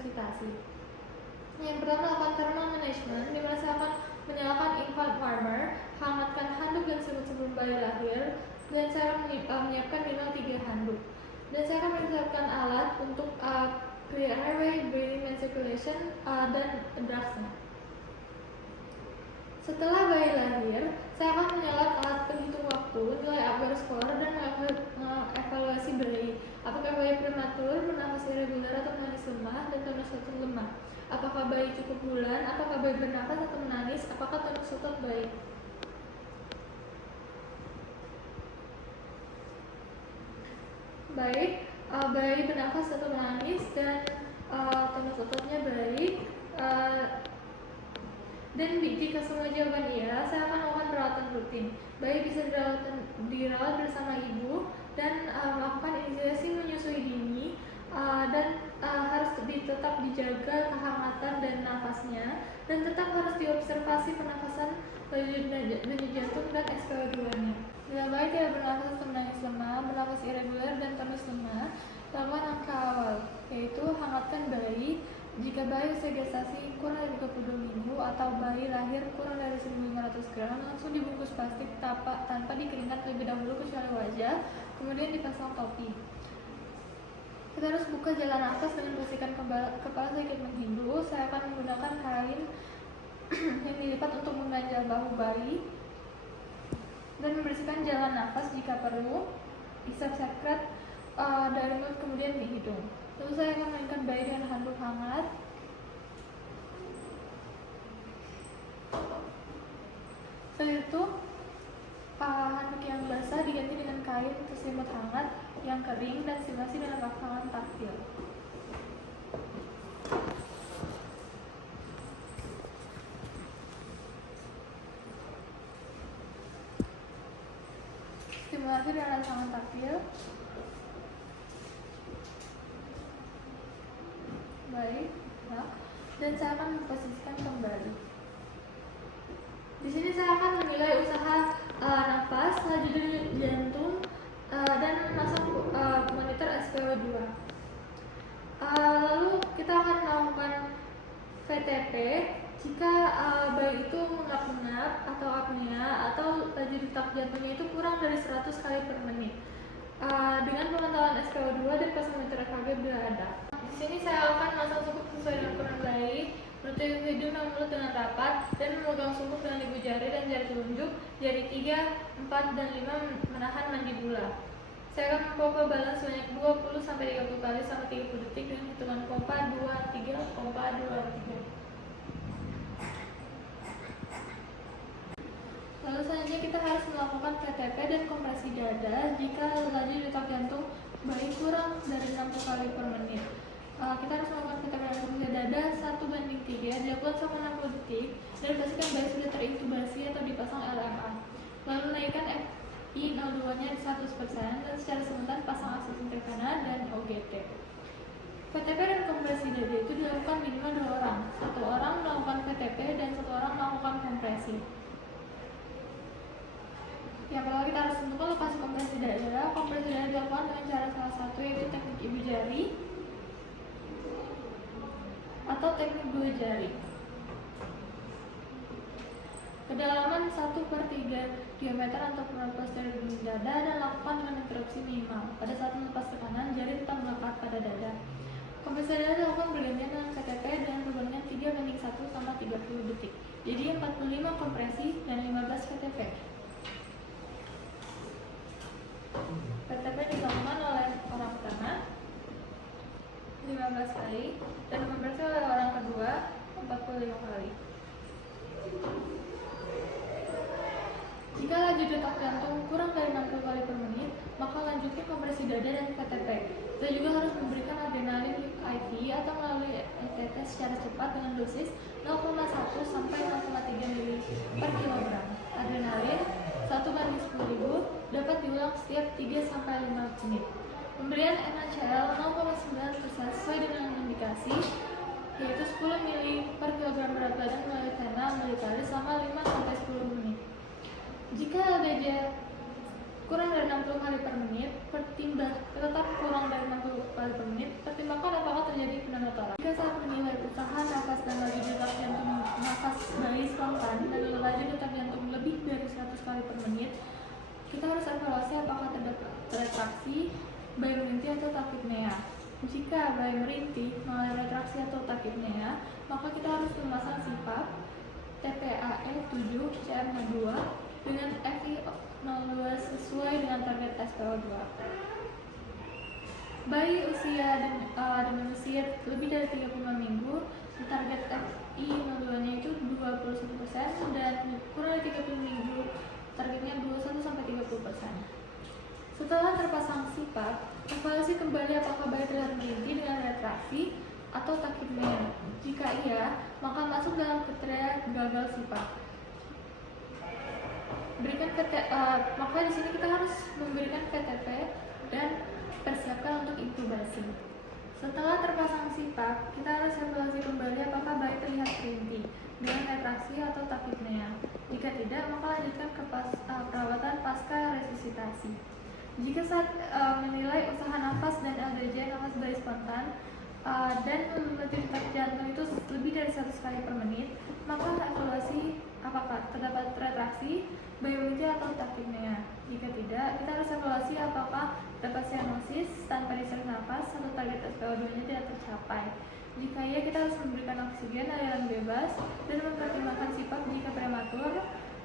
resusitasi. Yang pertama, lakukan thermal management, di mana saya akan menyalakan infant warmer, hangatkan handuk dan selimut sebelum bayi lahir, dan saya akan menyiapkan minimal 3 handuk. Dan saya akan menyiapkan alat untuk clear airway, breathing and circulation, dan drugsnya. Setelah bayi lahir, saya akan menyalakan alat penghitung waktu, nilai Apgar score, dan mengevaluasi bayi. Apakah bayi prematur, bernafas irregular atau menangis lemah, dan tonus otot lemah? Apakah bayi cukup bulan? Apakah bayi bernafas atau menangis? Apakah tonus otot baik? Baik, bayi bernafas atau menangis dan tonus ototnya baik. Dan jika semua jawaban iya, saya akan melakukan perawatan rutin. Bayi bisa dirawat bersama ibu dan melakukan inisiasi menyusui dini, dan harus tetap dijaga kehangatan dan nafasnya, dan tetap harus diobservasi pernafasan, denyut jantung, dan SpO2-nya. Bila bayi tidak bernafas atau menangis lemah, bernafas irregular, dan tonus lemah, lakukan langkah awal, yaitu hangatkan bayi. Jika bayi usia gestasi kurang dari 22 minggu atau bayi lahir kurang dari 1.500 gram, langsung dibungkus plastik tanpa dikeringkan terlebih dahulu kecuali wajah, kemudian dipasang topi. Kita harus buka jalan nafas dengan bersihkan kepala sedikit menghindu. Saya akan menggunakan kain yang dilipat untuk mengganjal bahu bayi dan membersihkan jalan nafas jika perlu. Isap sekret dari mulut kemudian di hidung. Lalu saya akan mainkan bayi dengan handuk hangat. Setelah itu handuk yang basah diganti dengan kain atau selimut hangat yang kering dan stimulasi dengan rangsangan taktil. Stimulasi dengan rangsangan taktil. Baik, nah, dan saya akan memposisikan kembali. Di sini saya akan menilai usaha nafas, laju denyut jantung, dan masang monitor SpO2. Lalu kita akan melakukan VTP jika bayi itu mengap-ngap atau apnea atau laju detak jantungnya itu kurang dari 100 kali per menit. Dengan pemantauan SpO2 dan pasang monitor EKG bila ada. Di sini saya akan masang sungkup sesuai dengan ukuran bayi, menutup hidung dan mulut dengan rapat, dan memegang sungkup dengan ibu jari dan jari telunjuk, jari 3, 4, dan 5 menahan mandibula. Saya akan memompa balance sebanyak 20-30 kali selama 30 detik dengan hitungan pompa 2-3, pompa 2-3. Lalu selanjutnya kita harus melakukan VTP dan kompresi dada jika laju detak jantung bayi kurang dari 60 kali per menit. Kita harus melakukan VTP dan kompresi dada 1:3, dilakukan selama 60 detik, dan pastikan bayi sudah terintubasi atau dipasang LMA. Lalu naikkan FiO2-nya 100% dan secara simultan pasang aksi intravenous dan OGT. VTP dan kompresi dada itu dilakukan minimal 2 orang. 1 orang melakukan VTP dan 1 orang melakukan kompresi. Yang pertama kita harus tentukan lokasi kompresi dada. Kompresi dada dilakukan dengan cara salah satu, yaitu teknik ibu jari atau teknik 2 jari. Kedalaman 1/3 diameter atau posterior dada dan lakukan dengan interupsi minimal. Pada saat melepas tekanan, jari tetap melekat pada dada. Kompresi dada dilakukan bergantian dengan VTP dengan perbandingan 3:1 selama 30 detik. Jadi 45 kompresi dan 15 VTP. VTP dilakukan oleh orang pertama 15 kali dan kompresi oleh orang kedua 45 kali. Jika laju detak jantung kurang dari 60 kali per menit, maka lanjutkan kompresi dada dan VTP. Kita juga harus memberikan adrenalin IV atau melalui ETT secara cepat dengan dosis 0,1 sampai 0,3 ml per kilogram. Adrenalin 1/10.000 dapat diulang setiap 3-5 menit. Pemberian NaCl 0,9% sesuai dengan indikasi, yaitu 10 ml per kilogram berat badan melalui vena militari selama 5-10 menit. Jika LDJ kurang dari 60 kali per menit, tetap kurang dari 60 kali per menit, pertimbangkan apakah terjadi pneumotorax. Jika saat menilai usaha nafas dan laju detak jantung nafas bayi spontan dan laju detak jantung lebih dari 100 kali per menit, kita harus evaluasi apakah terdapat retraksi, bayi merintih atau takipnea. Jika bayi merintih, mengalami retraksi atau takipnea, maka kita harus memasang CPAP TPAE 7 CM2 dengan FiO2 sesuai dengan target SpO2. Bayi dengan usia lebih dari 35 minggu, target FiO2-nya itu 21% dan kurang dari 30 minggu, targetnya 21-30%. Setelah terpasang CPAP, evaluasi kembali apakah bayi telah merintih dengan retraksi atau takipnea. Jika iya, maka masuk dalam kriteria gagal CPAP. Maka di sini kita harus memberikan VTP dan persiapkan untuk intubasi. Setelah terpasang CPAP, kita harus evaluasi kembali apakah bayi terlihat merintih dengan retraksi atau takipnea. Jika tidak, maka lanjutkan ke perawatan pasca resusitasi. Jika saat menilai usaha nafas dan LDJ nafas bayi spontan dan laju detak jantung itu lebih dari 100 kali per menit, maka evaluasi apakah terdapat retraksi, bayi merintih atau takipnea. Jika tidak, kita harus evaluasi apakah terdapat cyanosis tanpa disesak nafas atau target SpO2-nya tidak tercapai. Jika iya, kita harus memberikan oksigen aliran bebas dan mempertimbangkan CPAP jika prematur.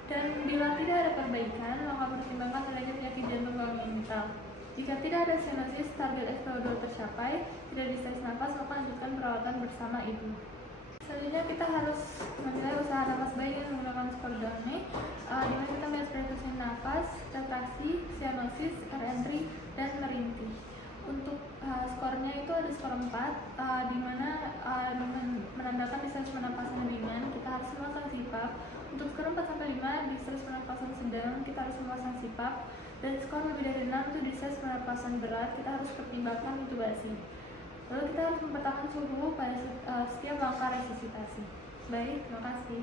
Dan bila tidak ada perbaikan, maka pertimbangkan adanya penyakit jantung kongenital. Jika tidak ada cyanosis, target SpO2 tercapai, tidak disesak nafas, maka lanjutkan perawatan bersama ibu. Selanjutnya kita harus menilai usaha nafas bayi dengan menggunakan skor Downey, di mana kita melihat perfusi nafas, retraksi, cyanosis, re-entry, dan merintih. Untuk skornya itu ada skor 4, di mana menandakan distress pernapasan ringan, kita harus memasang CPAP. Untuk skor 4-5, distress pernapasan sedang, kita harus memasang CPAP. Dan skor lebih dari 6 itu distress pernapasan berat, kita harus pertimbangkan intubasi. Lalu kita harus mempertahankan suhu pada setiap langkah resusitasi. Baik, terima kasih.